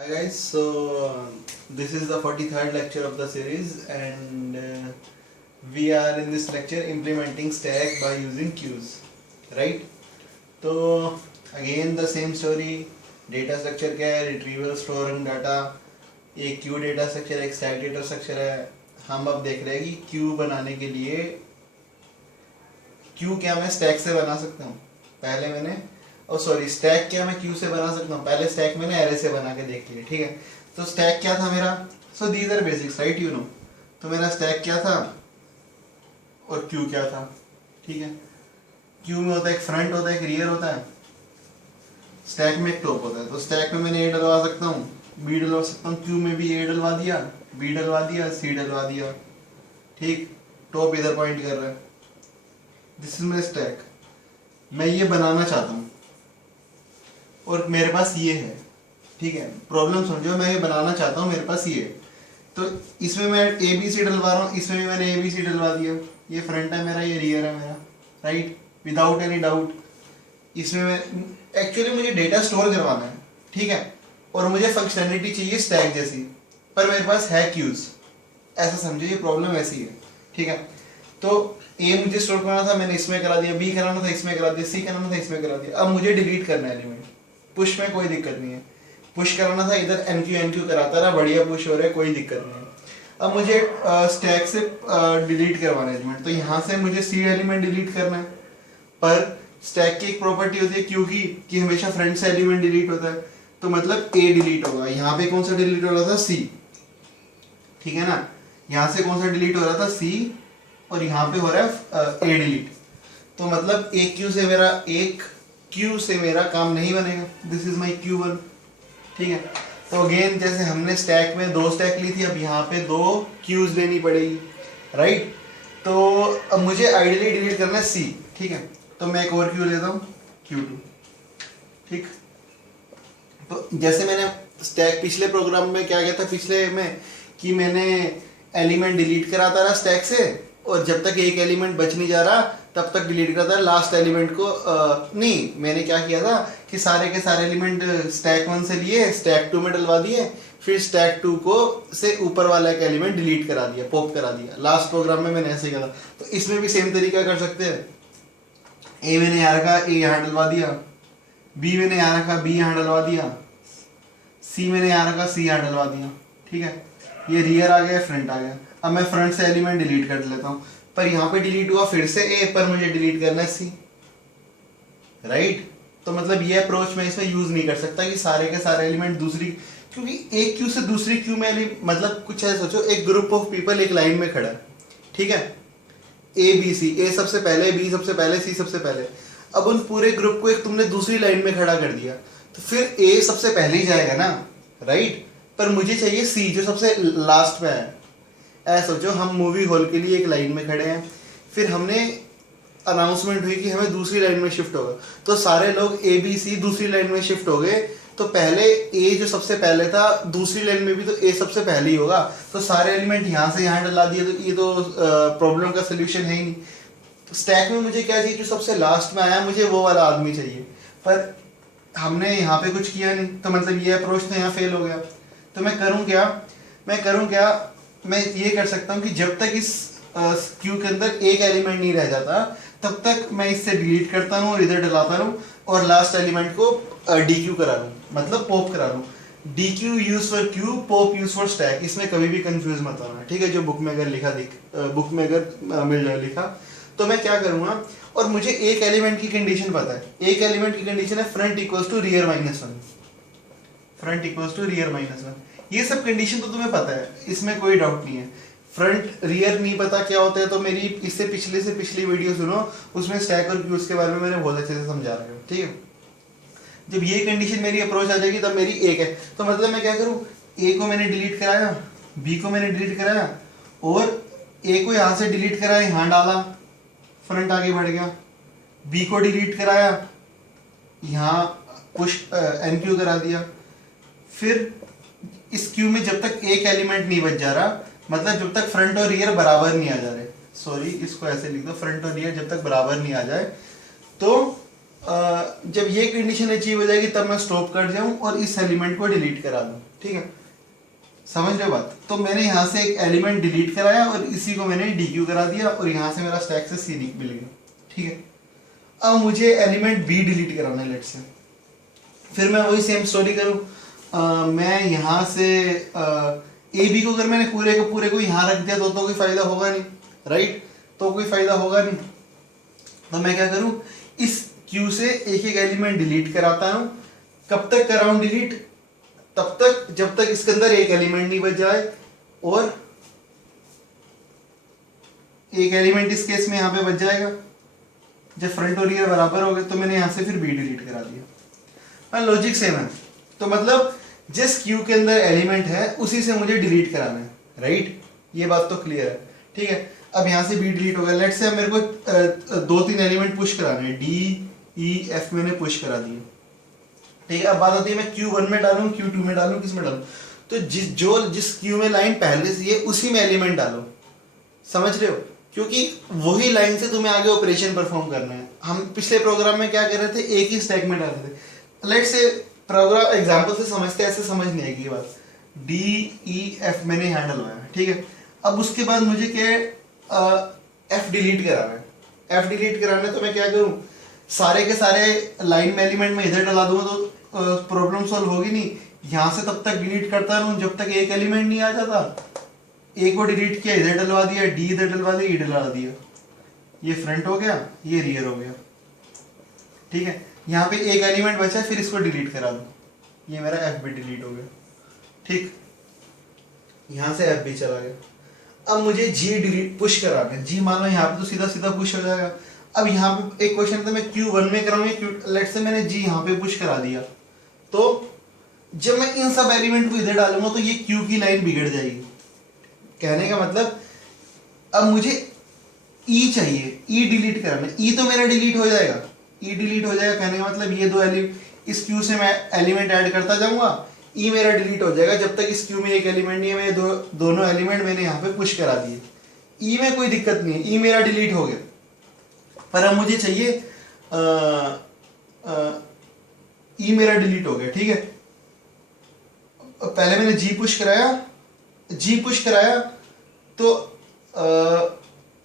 Hi guys, so this is the 43rd lecture of the series and we are in this lecture implementing stack by using queues, right? तो again the same story, data structure क्या है, retrieval, storing data, एक queue data structure, एक stack data structure है. हम अब देख रहे हैं कि queue बनाने के लिए queue क्या मैं stack से बना सकता हूँ. पहले मैंने स्टैक क्या मैं क्यू से बना सकता हूँ. पहले स्टैक मैंने एरे से बना के देख लिया, ठीक है. तो स्टैक क्या था मेरा, so these our basics right, you know. तो मेरा स्टैक क्या था और क्यू क्या था, ठीक है. क्यू में होता है एक फ्रंट होता है, एक रियर होता है. स्टैक में एक टॉप होता है. तो स्टैक में मैंने ए डलवा सकता हूँ, बी डलवा सकता हूँ. क्यू में भी ए डलवा दिया, बी डलवा दिया, सी डलवा दिया, ठीक. टॉप इधर पॉइंट कर रहा है. This is my stack. मैं ये बनाना चाहता हूँ और मेरे पास ये है, ठीक है. प्रॉब्लम समझो, मैं ये बनाना चाहता हूँ, मेरे पास ये है. तो इसमें मैं ए बी सी डलवा रहा हूँ, इसमें भी मैंने ए बी सी डलवा दिया. ये फ्रंट है मेरा, ये रियर है मेरा, राइट, विदाउट एनी डाउट. इसमें मैं एक्चुअली मुझे डेटा स्टोर करवाना है, ठीक है, और मुझे फंक्शनैलिटी चाहिए स्टैक जैसी, पर मेरे पास है क्यूज. ऐसा समझो, ये प्रॉब्लम ऐसी है, ठीक है. तो ए मुझे स्टोर करना था, मैंने इसमें करा दिया. बी कराना था, इसमें करा दिया. सी कराना था, इसमें करा दिया. अब मुझे डिलीट करना है एलिमेंट. पुश में कोई दिक्कत नहीं है. पुश कराना था, इधर एनक्यू कराता रहा, बढ़िया पुश हो रहा है, कोई दिक्कत नहीं है. अब मुझे स्टैक से डिलीट करवाना है एलिमेंट. तो यहाँ से मुझे सी एलिमेंट डिलीट करना है. पर स्टैक की एक प्रॉपर्टी होती है क्यू की कि हमेशा फ्रंट से एलिमेंट डिलीट होता है. तो मतलब ए डिलीट होगा. यहाँ पे कौन सा डिलीट हो रहा था, सी, ठीक है ना. यहाँ से कौन सा डिलीट हो रहा था, सी, और यहाँ पे हो रहा है ए डिलीट. तो मतलब एक क्यू से मेरा काम नहीं बनेगा. दिस इज माई Q1, ठीक है. तो अगेन जैसे हमने स्टैक में 2 स्टैक ली थी, अब यहाँ पे 2 क्यूज लेनी पड़ेगी, राइट. तो अब मुझे आइडियली डिलीट करना है सी, ठीक है. तो मैं एक और क्यू लेता हूँ, Q2, ठीक. तो जैसे मैंने स्टैक पिछले प्रोग्राम में क्या किया था, पिछले में कि मैंने एलिमेंट डिलीट कराता रहा स्टैक से, और जब तक एक एलिमेंट बच नहीं जा रहा तब तक डिलीट करता है लास्ट एलिमेंट को. नहीं, मैंने क्या किया था कि सारे के सारे एलिमेंट स्टैक 1 से लिए, स्टैक 2 में डलवा दिए, फिर स्टैक 2 को से ऊपर वाला एक एलिमेंट डिलीट करा दिया, पॉप करा दिया. लास्ट प्रोग्राम में मैंने ऐसे किया था. तो इसमें भी सेम तरीका कर सकते हैं. ए मैंने यहाँ रखा, ए यहाँ डलवा दिया. बी मैंने यहाँ रखा, बी यहाँ डलवा दिया. सी मैंने यहाँ रखा, सी यहाँ डलवा दिया, ठीक है. ये रियर आ गया, फ्रंट आ गया. अब मैं फ्रंट से एलिमेंट डिलीट कर लेता हूँ, पर यहाँ पे डिलीट हुआ फिर से ए, पर मुझे डिलीट करना है सी, राइट. तो मतलब ये अप्रोच मैं इसमें यूज नहीं कर सकता कि सारे के सारे एलिमेंट दूसरी, क्योंकि एक क्यू से दूसरी क्यू में मतलब कुछ ऐसा सोचो, एक ग्रुप ऑफ पीपल एक लाइन में खड़ा है, ठीक है. ए बी सी, ए सबसे पहले, बी सबसे पहले, सी सबसे पहले. अब उन पूरे ग्रुप को एक तुमने दूसरी लाइन में खड़ा कर दिया, तो फिर ए सबसे पहले ही जाएगा ना, राइट. पर मुझे चाहिए सी जो सबसे लास्ट में है. ऐसा सोचो, हम मूवी हॉल के लिए एक लाइन में खड़े हैं, फिर हमने अनाउंसमेंट हुई कि हमें दूसरी लाइन में शिफ्ट होगा, तो सारे लोग ए बी सी दूसरी लाइन में शिफ्ट हो गए. तो पहले ए जो सबसे पहले था, दूसरी लाइन में भी तो ए सबसे पहले ही होगा. तो सारे एलिमेंट यहाँ से यहाँ डला दिए, तो ये तो प्रॉब्लम का सोल्यूशन है ही नहीं. स्टैक में मुझे क्या चाहिए, जो सबसे लास्ट में आया मुझे वो वाला आदमी चाहिए, पर हमने यहाँ पे कुछ किया नहीं. तो मतलब ये अप्रोच तो यहाँ फेल हो गया. तो मैं करूँ क्या, मैं ये कर सकता हूँ कि जब तक इस क्यू के अंदर एक एलिमेंट नहीं रह जाता तब तक मैं इससे डिलीट करता रहूँ और इधर डलाता रहूँ, और लास्ट एलिमेंट को DQ करा लूँ, मतलब पॉप करा लूँ. DQ use for Q, pop use for stack. इसमें कभी भी कंफ्यूज मत होना, ठीक है. जो बुक में अगर मिल जाए लिखा, तो मैं क्या करूँगा, और मुझे एक एलिमेंट की कंडीशन पता है. एक एलिमेंट की कंडीशन है front equals to rear minus 1, front equals to rear minus 1. ये सब कंडीशन तो तुम्हें पता है, इसमें कोई डाउट नहीं है. फ्रंट रियर नहीं पता क्या होता है, तो मेरी इससे पिछली वीडियो सुनो, उसमें स्टैक और क्यूज के बारे में मैंने बहुत अच्छे से समझा रहा हूँ, ठीक है. जब ये कंडीशन मेरी अप्रोच आ जाएगी तब मेरी एक है. तो मतलब मैं क्या करूँ, ए को मैंने डिलीट कराया, बी को मैंने डिलीट कराया, और ए को यहाँ से डिलीट कराया, यहाँ डाला, फ्रंट आगे बढ़ गया. बी को डिलीट कराया, यहाँ पुश एनक्यू करा दिया. फिर इस क्यू में जब तक एक एलिमेंट नहीं बच जा रहा, मतलब जब तक फ्रंट और रियर बराबर नहीं आ जा रहे, सॉरी इसको ऐसे लिख दो, फ्रंट और रियर जब तक बराबर नहीं आ जाए, तो जब ये कंडीशन अचीव हो जाएगी तब मैं स्टॉप कर जाऊं और इस एलिमेंट को डिलीट करा दूं। ठीक है, समझ रहे हो बात? तो मैंने यहाँ से एक एलिमेंट डिलीट कराया और इसी को मैंने डीक्यू करा दिया और यहाँ से मेरा स्टैक से सी मिल गया। ठीक है, अब मुझे एलिमेंट बी डिलीट कराना है लेट से। फिर मैं वही सेम स्टोरी करूँ, मैं यहाँ से ए बी को अगर मैंने पूरे को यहाँ रख दिया तो कोई फायदा होगा नहीं, राइट? तो कोई फायदा होगा नहीं। तो मैं क्या करूँ, इस क्यू से एक एक एलिमेंट डिलीट कराता हूँ। कब तक कराऊँ डिलीट? तब तक जब तक इसके अंदर एक एलिमेंट नहीं बच जाए, और एक एलिमेंट इस केस में यहाँ पे बच जाएगा जब फ्रंट और रियर बराबर हो गए। तो मैंने यहाँ से फिर बी डिलीट करा दिया। लॉजिक सेम है, तो मतलब जिस क्यू के अंदर एलिमेंट है उसी से मुझे डिलीट कराना है, राइट? ये बात तो क्लियर है। ठीक है, अब यहाँ से बी डिलीट हो गया। लेट्स से मेरे को 2-3 एलिमेंट पुश कराने हैं, डी ई एफ मैंने पुश करा दिए। ठीक है, अब बात आती है मैं Q1 में डालूं, Q2 में डालूं, किस में डालूं? तो जिस क्यू में लाइन पहले से है उसी में एलिमेंट डालो। समझ रहे हो? क्योंकि वही लाइन से तुम्हें आगे ऑपरेशन परफॉर्म करना है। हम पिछले प्रोग्राम में क्या कर रहे थे, एक ही स्टैक में डाल रहे थे। लेट से प्रोग्राम एग्जांपल से समझते, ऐसे समझ नहीं आएगी बात। डी ई एफ मैंने यहाँ डलवाया, ठीक है। अब उसके बाद मुझे क्या एफ डिलीट कराना है। एफ डिलीट कराना है तो मैं क्या करूँ, सारे के सारे लाइन में एलिमेंट में इधर डला दूंगा तो प्रॉब्लम सॉल्व होगी नहीं। यहाँ से तब तक डिलीट करता रहूँ जब तक एक एलिमेंट नहीं आ जाता। ए को डिलीट किया, इधर डलवा दिया, डी इधर डलवा दिया, ई डलवा दिया। ये फ्रंट हो गया, ये रियर हो गया। ठीक है, यहाँ पे एक एलिमेंट बचा, फिर इसको डिलीट करा दूँ। ये मेरा एफ भी डिलीट हो गया। ठीक, यहाँ से एफ भी चला गया। अब मुझे जी डिलीट पुश कराना है। जी मानो यहाँ पे तो सीधा सीधा पुश हो जाएगा। अब यहाँ पे एक क्वेश्चन था, मैं Q1 में कराऊंगा, लेट से मैंने जी यहाँ पे पुश करा दिया, तो जब मैं इन सब एलिमेंट को इधर डालूंगा तो ये Q की लाइन बिगड़ जाएगी। कहने का मतलब अब मुझे E चाहिए, E डिलीट करना है। E तो मेरा डिलीट हो जाएगा, E डिलीट हो जाएगा। कहने का मतलब ये दो इस Q से मैं एलिमेंट ऐड करता जाऊंगा, E मेरा डिलीट हो जाएगा जब तक इस Q में एक एलिमेंट नहीं है। मैं दोनों एलिमेंट मैंने यहाँ पे पुश करा दिए। E में कोई दिक्कत नहीं है, E मेरा डिलीट हो गया। पर अब मुझे चाहिए ई मेरा डिलीट हो गया। ठीक है, पहले मैंने जी पुश कराया तो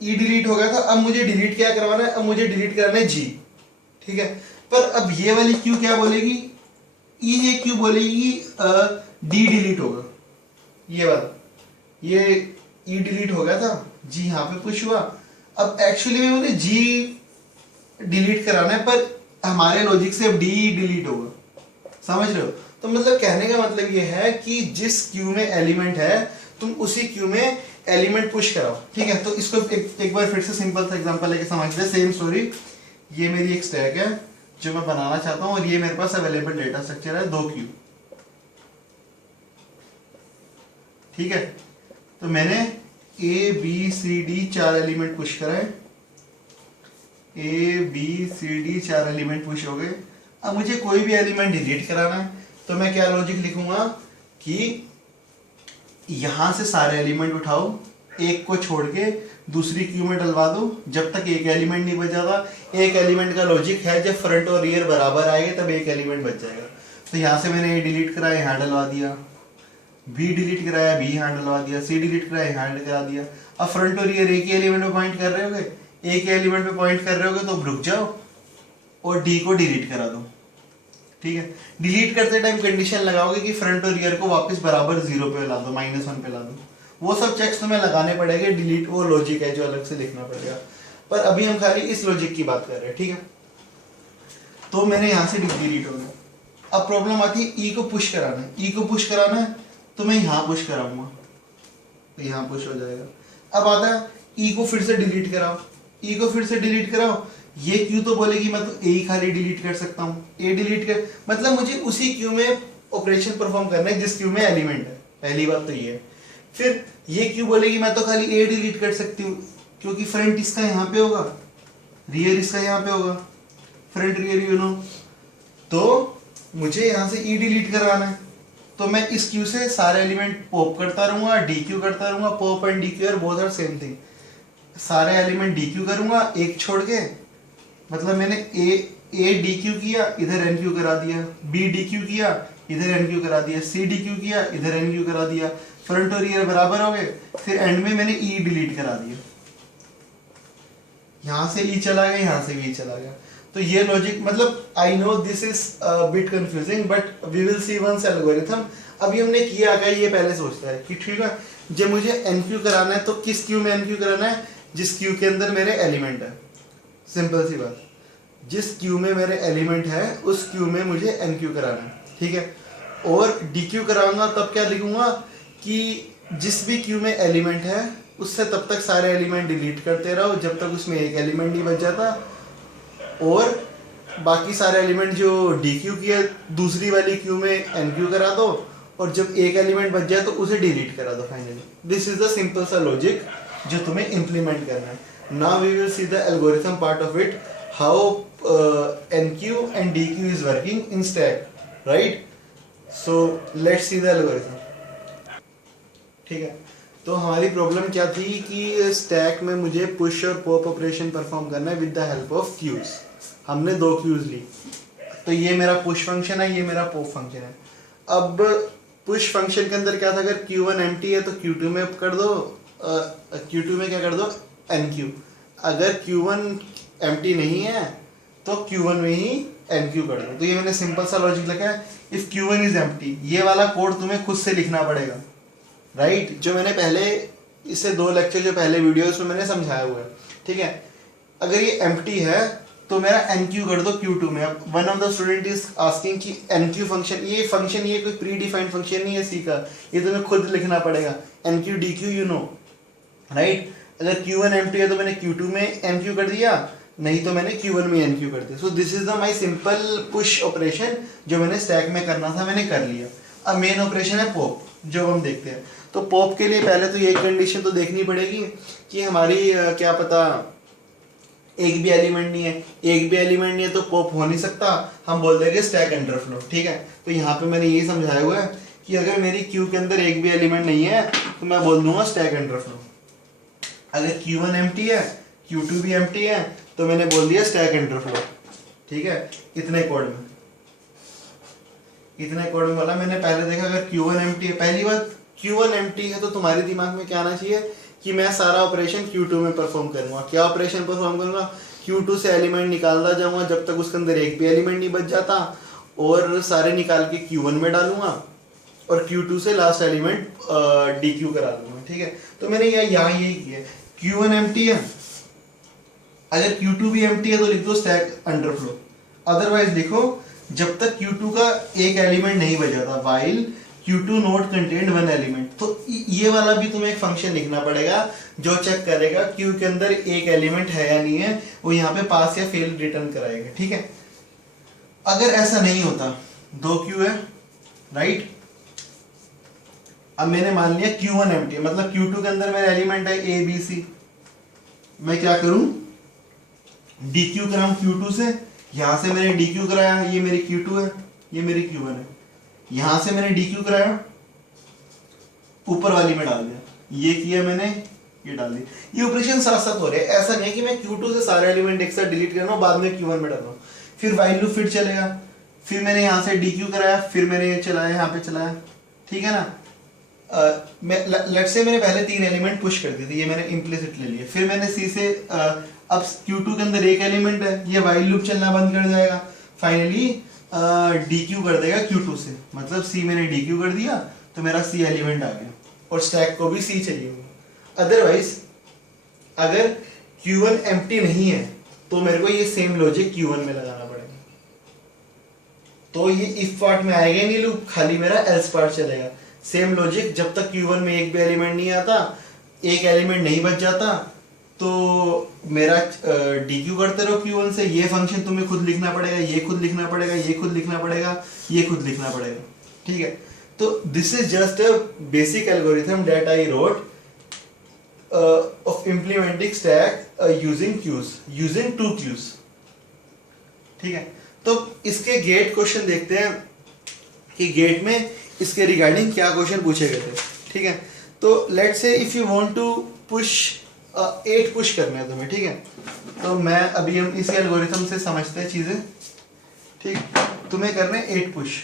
ई डिलीट हो गया था। अब मुझे डिलीट क्या करवाना है, अब मुझे डिलीट कराना है जी। ठीक है, पर अब ये वाली क्यू क्या बोलेगी, ये क्यू बोलेगी डी डिलीट होगा। ये वाला, ये ई डिलीट हो गया था, जी यहाँ पे पुश हुआ। अब एक्चुअली में मुझे जी डिलीट कराना है, पर हमारे लॉजिक से अब डी डिलीट होगा। समझ रहे हो? तो मतलब कहने का मतलब ये है कि जिस क्यू में एलिमेंट है तुम उसी क्यू में एलिमेंट पुश कराओ। ठीक है, तो इसको एक बार फिर से सिंपल सा एग्जांपल लेके समझते। सेम स्टोरी, ये मेरी एक स्टैक है जो मैं बनाना चाहता हूँ और ये मेरे पास अवेलेबल डेटा स्ट्रक्चर है 2 क्यू। ठीक है, तो मैंने A B C D 4 element push कराए। A B C D 4 element push हो गए। अब मुझे कोई भी एलिमेंट डिलीट कराना है तो मैं क्या लॉजिक लिखूंगा कि यहां से सारे एलिमेंट उठाओ, एक को छोड़ के दूसरी क्यू में डलवा दो जब तक एक एलिमेंट नहीं बच जाता। एक एलिमेंट का लॉजिक है जब फ्रंट और रियर बराबर आएंगे तब एक एलिमेंट बच जाएगा। तो यहाँ से मैंने ए डिलीट कराया, यहाँ डलवा दिया, बी डिलीट कराया, बी यहाँ डलवा दिया, सी डिलीट कराया, यहाँ करा दिया। अब फ्रंट और रियर एक ही एलिमेंट पे पॉइंट कर रहे होगे, एक ही एलिमेंट पे पॉइंट कर रहे होगे तो रुक जाओ और डी को डिलीट करा दो। ठीक है, डिलीट करते टाइम कंडीशन लगाओगे कि फ्रंट और रियर को वापस बराबर 0 पे ला दो, -1 पे ला दो। वो सब चेक्स तुम्हें लगाने पड़ेंगे। डिलीट वो लॉजिक है जो अलग से लिखना पड़ेगा, पर अभी हम खाली इस लॉजिक की बात कर रहे हैं। ठीक है, तो मैंने यहाँ से डिलीट हो गया। अब प्रॉब्लम आती है ई को पुश कराना है। ई को पुश कराना है तो मैं यहाँ पुश कराऊंगा तो यहाँ पुश हो जाएगा। अब आता है ई को फिर से डिलीट कराओ, ई को फिर से डिलीट कराओ। ये क्यू तो बोलेगी मैं तो ए ही खाली डिलीट कर सकता हूँ। ए डिलीट कर मतलब मुझे उसी क्यू में ऑपरेशन परफॉर्म करना है जिस क्यू में एलिमेंट है। पहली बात तो ये है। फिर ये क्यू बोलेगी मैं तो खाली ए डिलीट कर सकती हूँ क्योंकि फ्रंट इसका यहाँ पे होगा, रियर इसका यहाँ पे होगा, फ्रंट रियर यू नो। तो मुझे यहाँ से ई डिलीट करवाना है तो मैं इस क्यू से सारे एलिमेंट पॉप करता रहूंगा, डी क्यू करता रहूंगा। Pop and dequeue are both are same thing. सारे एलिमेंट डी क्यू करूंगा एक छोड़ के, मतलब मैंने ए डी क्यू किया, इधर एन क्यू करा दिया, बी डी क्यू किया, इधर एन क्यू करा दिया, सी डी क्यू किया, इधर एन क्यू करा दिया, फ्रंट और रियर बराबर हो गए, फिर एंड में मैंने ई डिलीट करा दिया, यहां से ई चला गया, यहां से भी चला गया। तो ये लॉजिक, मतलब I know this is bit confusing but we will see once algorithm. अभी हमने किया क्या, ये पहले सोचता है कि ठीक है जब मुझे एन क्यू कराना है तो किस क्यू में एन क्यू कराना है, जिस क्यू के अंदर मेरे एलिमेंट है, सिंपल सी बात, जिस क्यू में मेरे एलिमेंट है उस क्यू में मुझे एन क्यू कराना है, ठीक है। और डी क्यू कराऊंगा तब क्या लिखूंगा कि जिस भी क्यू में एलिमेंट है उससे तब तक सारे एलिमेंट डिलीट करते रहो जब तक उसमें एक एलिमेंट नहीं बच जाता, और बाकी सारे एलिमेंट जो डी क्यू की है दूसरी वाली क्यू में एन क्यू करा दो, और जब एक एलिमेंट बच जाए तो उसे डिलीट करा दो फाइनली। दिस इज द सिंपल सा लॉजिक जो तुम्हें इम्प्लीमेंट करना है। Now we will see the algorithm part of it, how enqueue and dequeue is working in stack, right. So let's see the algorithm, ठीक है। तो हमारी problem क्या थी कि स्टैक में मुझे पुश और पॉप ऑपरेशन परफॉर्म करना है with the help of queues. हमने दो क्यूज ली, तो ये मेरा पुश फंक्शन है, ये मेरा पॉप फंक्शन है। अब पुश फंक्शन के अंदर क्या था, अगर Q1 एम्प्टी है तो Q2 में कर दो, Q2 में क्या कर दो NQ, अगर Q1 एम्प्टी नहीं है तो Q1 में ही NQ कर दो। तो ये मैंने सिंपल सा लॉजिक लिखा है, इफ Q1 इज एम्प्टी। ये वाला कोड तुम्हें खुद से लिखना पड़ेगा, राइट, जो मैंने पहले इससे 2 लेक्चर जो पहले वीडियो उसमें मैंने समझाया हुआ है, ठीक है। अगर ये एम्प्टी है तो मेरा NQ कर दो Q2 में। अब one of the student is asking कि NQ फंक्शन, ये फंक्शन ये कोई प्री डिफाइंड फंक्शन नहीं है सी का, ये तुम्हें खुद लिखना पड़ेगा। NQ DQ you know, right. अगर Q1 एम्प्टी है तो मैंने Q2 में NQ कर दिया, नहीं तो मैंने Q1 में NQ कर दिया। So this is the my simple push operation जो मैंने स्टैक में करना था, मैंने कर लिया। अब मेन ऑपरेशन है पॉप, जो हम देखते हैं। तो पॉप के लिए पहले तो ये कंडीशन तो देखनी पड़ेगी कि हमारी क्या पता एक भी एलिमेंट नहीं है, एक भी एलिमेंट नहीं है तो पॉप हो नहीं सकता, हम बोल देंगे स्टैक अंडरफ्लो, ठीक है। तो यहाँ पे मैंने ये समझाया हुआ है कि अगर मेरी क्यू के अंदर एक भी एलिमेंट नहीं है तो मैं बोल दूंगा स्टैक अंडरफ्लो। अगर Q1 एम्प्टी है, Q2 भी एम्प्टी है, तो मैंने बोल दिया स्टैक अंडरफ्लो, ठीक है। इतने कोड में, इतने कोड में बोला मैंने। पहले देखा अगर Q1 एम्प्टी है, पहली बात Q1 एम्प्टी है तो तुम्हारे दिमाग में क्या आना चाहिए कि मैं सारा ऑपरेशन Q2 में परफॉर्म करूंगा। क्या ऑपरेशन परफॉर्म करूंगा, Q2 से एलिमेंट निकालता जाऊंगा जब तक उसके अंदर एक भी एलिमेंट नहीं बच जाता, और सारे निकाल के Q1 में डालूंगा, और Q2 से लास्ट एलिमेंट DQ करा दूंगा, ठीक है। तो मैंने यहाँ यही किया, Q1 एम्प्टी है, अगर Q2 भी एम्प्टी है तो लिख दो स्टैक अंडरफ्लो। अदरवाइज देखो जब तक Q2 का एक एलिमेंट नहीं बचा था, while Q2 not contained one element, तो ये वाला भी तुम्हें एक फंक्शन लिखना पड़ेगा जो चेक करेगा क्यू के अंदर एक एलिमेंट है या नहीं है, वो यहाँ पे पास या फेल रिटर्न कराएगा, ठीक है। अगर ऐसा नहीं होता, 2 क्यू है, राइट। अब मैंने मान लिया Q1 एम्प्टी, मतलब Q2 के अंदर मेरा एलिमेंट है A B C, मैं क्या करूं, DQ कराऊं Q2 से, यहां से मैंने DQ कराया, ये मेरी Q2 है, ये मेरी Q1 है, यहां से मैंने DQ कराया, ऊपर वाली में डाल दिया, ये किया मैंने, ये डाल दिया। ये ऑपरेशन साथ साथ हो रहे हैं, ऐसा नहीं कि मैं Q2 से सारे एलिमेंट एक साथ डिलीट कर रहा हूं बाद में Q1 में डाल रहा हूं। फिर वाइल लूप फिर चलेगा, फिर मैंने यहाँ से DQ कराया, फिर मैंने ये चलाया, यहाँ पे चलाया, ठीक है ना। लेट्स से मैंने पहले 3 एलिमेंट पुश कर दिए थे, ये मैंने इम्प्लिसिट ले लिया। फिर मैंने C से अब Q2 के अंदर एक एलिमेंट है, ये वाइल लूप चलना बंद कर जाएगा, फाइनली DQ कर देगा Q2 से, मतलब C मैंने DQ कर दिया तो मेरा C एलिमेंट आ गया, और स्टैक को भी C चाहिए होगा। अदरवाइज अगर Q1 एम्प्टी नहीं है तो मेरे को ये सेम लॉजिक Q1 में लगाना पड़ेगा, तो ये इफ पार्ट में आएगा ही नहीं लूप, खाली मेरा एल्स पार्ट चलेगा। सेम लॉजिक, जब तक Q1 में एक भी एलिमेंट नहीं आता, एक एलिमेंट नहीं बच जाता, तो मेरा DQ करते रहो Q1 से। ये फंक्शन तुम्हें खुद लिखना पड़ेगा, ये खुद लिखना पड़ेगा, ये खुद लिखना पड़ेगा, ये खुद लिखना पड़ेगा, ठीक है। तो this is just a basic algorithm that I wrote of implementing stack using queues, using 2 queues, ठीक है। तो इसके गेट क्वेश्चन देखते हैं कि गेट में इसके रिगार्डिंग क्या क्वेश्चन पूछे गए थे, ठीक है। तो let's say if you want to push 8 push करने हैं तुम्हें, ठीक है। तो मैं अभी हम इसी एल्गोरिथम से समझते हैं चीजें। ठीक, तुम्हें करने 8 पुश,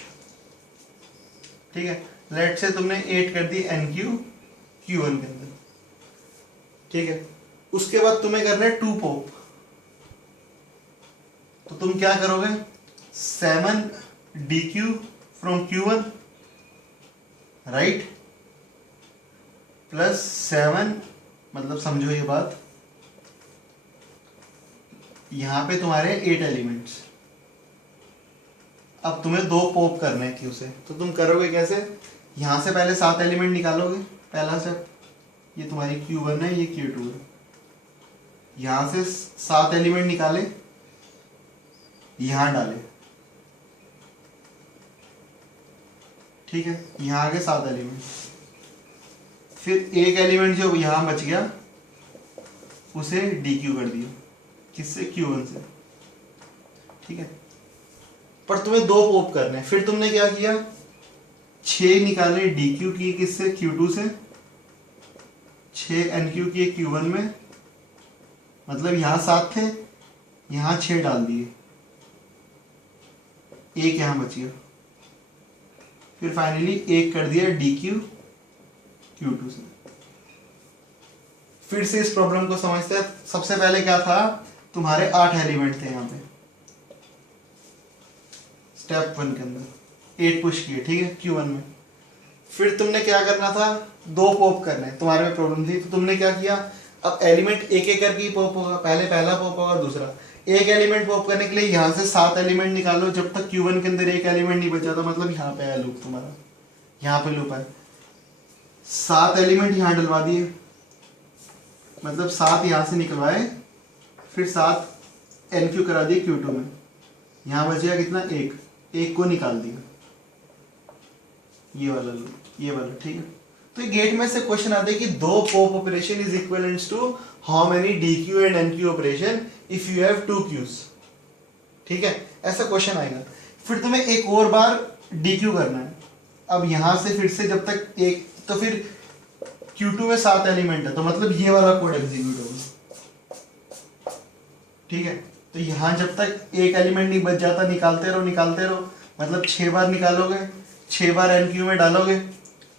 ठीक है। लेट से तुमने 8 कर दी NQ Q1 के अंदर, ठीक है। उसके बाद तुम्हें करने 2 पॉप, तो तुम क्या करोगे, 7 DQ from Q1 right, plus 7, मतलब समझो ये बात, यहां पे तुम्हारे 8 एलिमेंट्स। अब तुम्हें 2 पॉप करने हैं Q से, तो तुम करोगे कैसे, यहां से पहले 7 एलिमेंट निकालोगे, पहला स्टेप, ये तुम्हारी Q1 है, ये Q2 है, यहां से 7 एलिमेंट निकाले, यहां डाले, ठीक है, यहां आ गए 7 एलिमेंट। फिर एक एलिमेंट जो यहां बच गया उसे DQ कर दिया, किससे, Q1 से, ठीक है। पर तुम्हें 2 पॉप करने हैं, फिर तुमने क्या किया, 6 निकाले DQ किए, किससे, Q2 से, 6 NQ किए Q1 में, मतलब यहां 7 थे, यहां 6 डाल दिए, एक यहां बच गया, फिर फाइनली एक कर दिया DQ Q2 से। फिर से इस प्रॉब्लम को समझते हैं। सबसे पहले क्या था, तुम्हारे 8 एलिमेंट थे यहाँ पे स्टेप 1 के अंदर, 8 पुश किए, ठीक है, Q1 में। फिर तुमने क्या करना था, 2 पॉप करने, तुम्हारे में प्रॉब्लम थी, तो तुमने क्या किया, अब एलिमेंट एक एक करके पॉप होगा, पहले पहला पॉप होगा, दूसरा, एक एलिमेंट पॉप करने के लिए यहाँ से 7 एलिमेंट निकालो, जब तक Q1 के अंदर एक एलिमेंट नहीं बचा था, मतलब यहाँ पे आया लूप तुम्हारा, यहाँ पे लूप है, 7 एलिमेंट यहाँ डलवा दिए, मतलब 7 यहाँ से निकलवाए, फिर 7 NQ करा दिए Q2 में, यहाँ बचेगा कितना, एक को निकाल दिया, ये वाला लूप, ये वाला, ठीक है। तो गेट में से क्वेश्चन आते हैं कि 2 pop operation is equivalent to how many DQ and NQ operation if you have 2 Qs, ठीक है, ऐसा क्वेश्चन आएगा। फिर तुम्हें एक और बार DQ करना है, अब यहां से फिर से जब तक एक, तो फिर Q2 में 7 एलिमेंट है, तो मतलब ये वाला कोड एग्जीक्यूट होगा, ठीक है। तो यहां जब तक एक एलिमेंट नहीं बच जाता, निकालते रहो, मतलब 6 बार निकालोगे, 6 बार NQ में डालोगे,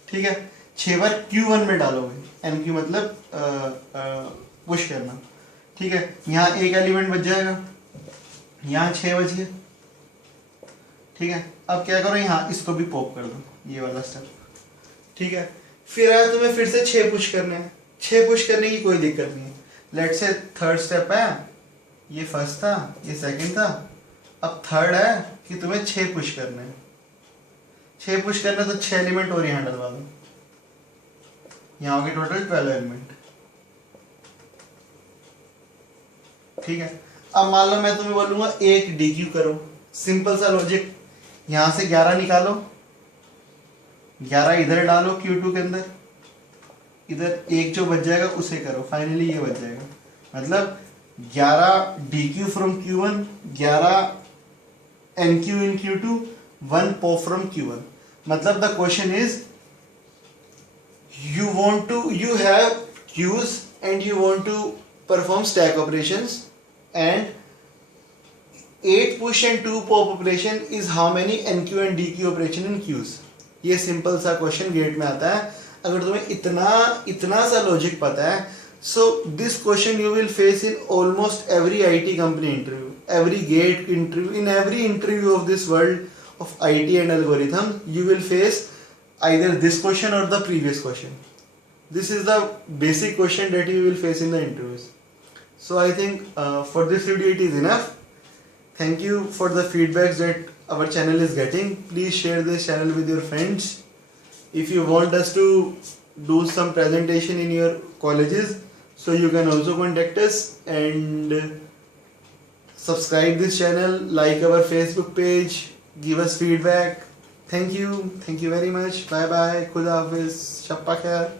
ठीक है, 6 बार Q1 में डालोगे, NQ मतलब पुश करना, ठीक है। यहाँ एक एलिमेंट बच जाएगा, यहाँ 6 बच गए, ठीक है। अब क्या करो, यहाँ इसको भी पॉप कर दो, ये वाला स्टेप, ठीक है। फिर आया तुम्हें फिर से 6 पुश करने हैं, 6 पुश करने की कोई दिक्कत नहीं है। लेट से थर्ड स्टेप है, ये फर्स्ट था, ये सेकंड था, अब थर्ड है कि तुम्हें 6 पुश करने हैं, 6 पुश करना, तो 6 एलिमेंट और यहाँ डलवा दो, यहाँ हो गए टोटल 12 एलिमेंट, ठीक है। अब मान लो मैं तुम्हें बोलूंगा एक DQ करो, सिंपल सा लॉजिक, यहां से 11 निकालो, 11 इधर डालो Q2 के अंदर, इधर एक जो बच जाएगा उसे करो, फाइनली ये बच जाएगा, मतलब 11 DQ from Q1, 11 NQ in Q2, 1 pop from Q1। मतलब the question is you have Qs and you want to perform stack operations, and 8 push and 2 pop operation is how many NQ and DQ operation in Qs। ये simple सा question gate में आता है। अगर तुम्हें इतना सा लॉजिक पता है, so this question you will face in almost every IT company interview, every gate interview, in every interview of this world of IT and algorithm, you will face either this question or the previous question. This is the basic question that you will face in the interviews. So I think for this video it is enough. Thank you for the feedbacks that our channel is getting. Please share this channel with your friends. If you want us to do some presentation in your colleges, so you can also contact us, and subscribe this channel, like our Facebook page, give us feedback. Thank you very much. Bye bye. Khuda Hafiz. Shappa khair.